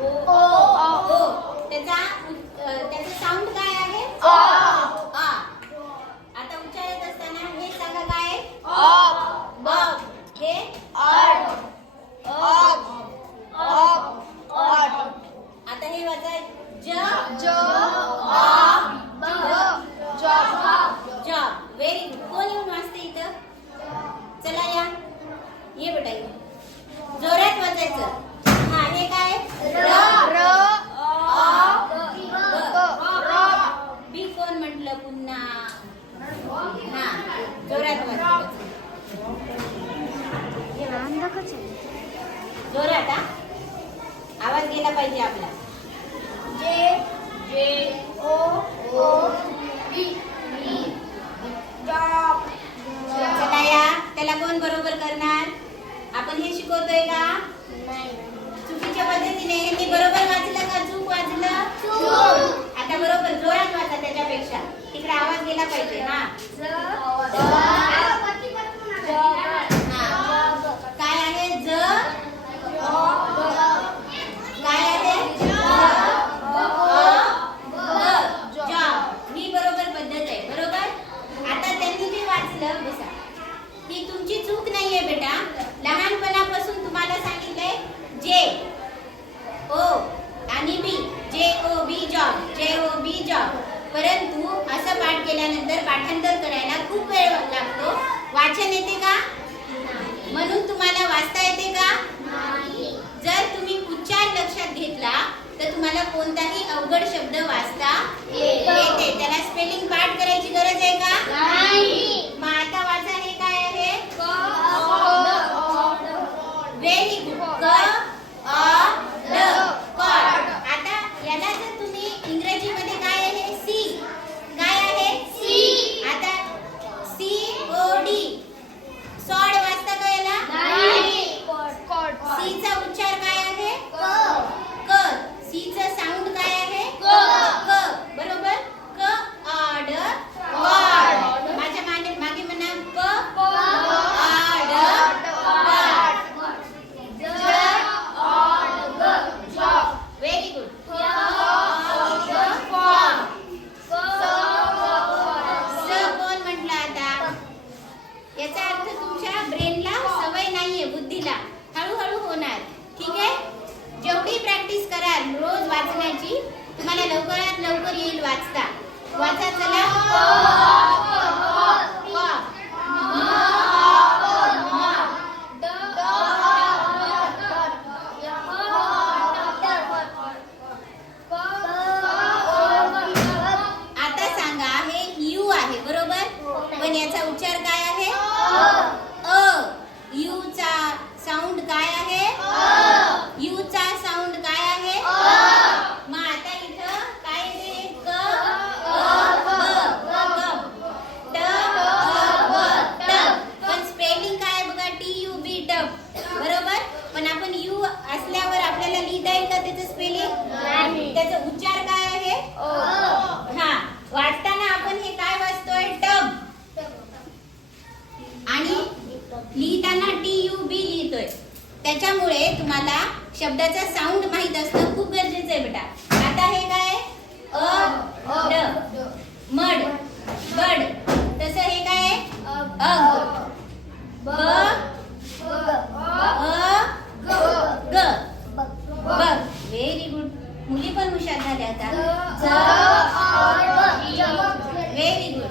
ओ त्याचा साऊंड काय आहे? आ. आता उच्चारत असताना हे सांगा काय आहे? हे आता हे वाचा जॉब. Very good. कोण येऊन वाचते इथं? चला या, ये बेटा ये. जोरात वाचायचं. हा हे काय? बी कोण म्हटलं पुन्हा? हा जोरात वाचायचं. जोरात हा, आवाज गेला पाहिजे आपला. चला या, त्याला कोण बरोबर करणार? आपण हे शिकवतोय का? चुकीच्या पद्धतीने. हे बरोबर वाचलं का चूक वाचलं? आता बरोबर जोरात वाचा त्याच्यापेक्षा. तिकडे आवाज गेला पाहिजे. हा काय आहे? काय आहे? जॉब. ही बरोबर पद्धत आहे. बरोबर. आता त्यांनी जे वाचलं बसा, ही तुमची चूक नाहीये बेटा. लहानपणापासून तुम्हाला सांगितलंय जे ओ आणि बी, JOB जॉब. परंतु असं पाठ केल्यानंतर पाठांतर करायला खूप वेळ लागतो. वाचन येते का? म्हणून तुम्हाला वाचता येते का? जर तुम्ही उच्चार लक्षात घेतला तर तुम्हाला कोणताही अवघड शब्द वाचता येते. त्याला स्पेलिंग पाठ करायची गरज आहे का? मग आता वाचा. हे काय आहे? Very good. कॉर्ड. आता याला जर तुम्ही इंग्रजीमध्ये काय आहे? सी. काय आहे? आता COD. सॉड वाचता का याला? सी चा उच्चार काय आहे? क. सी चा साऊंड काय आहे? क. बरोबर. कॉर्ड. माझ्या मागे म्हणा व्हेरी गुड. कोण म्हटलं आता? याचा अर्थ तुमच्या ब्रेनला सवय नाहीये, बुद्धीला. हळूहळू होणार. ठीक आहे. जेवढी प्रॅक्टिस कराल रोज वाचण्याची तुम्हाला लवकरात लवकर येईल वाचता. वाचा चला. आता सांगा हे यू आहे बरोबर, पण याचा उच्चार काय आहे? यू चा साऊंड काय आहे? यू चा साऊंड काय आहे? मग आता इथं काय येते? पण स्पेलिंग काय बघा? TUB tub. बरोबर. पण आपण यू असल्यावर आपल्याला लिहिता येईल का त्याचं स्पेलिंग? त्याचा उच्चार काय आहे? हा. वाचताना आपण हे काय वाचतोय? टब. आणि लिहिताना TUB लिहितोय. त्याच्यामुळे तुम्हाला शब्दाचा साऊंड माहित असणं खूप गरजेचं आहे बेटा. आता हे काय? मड. बड. तसं हे काय? अग. बग. Very good. मुली पण हुशार झाल्या आता. Very good.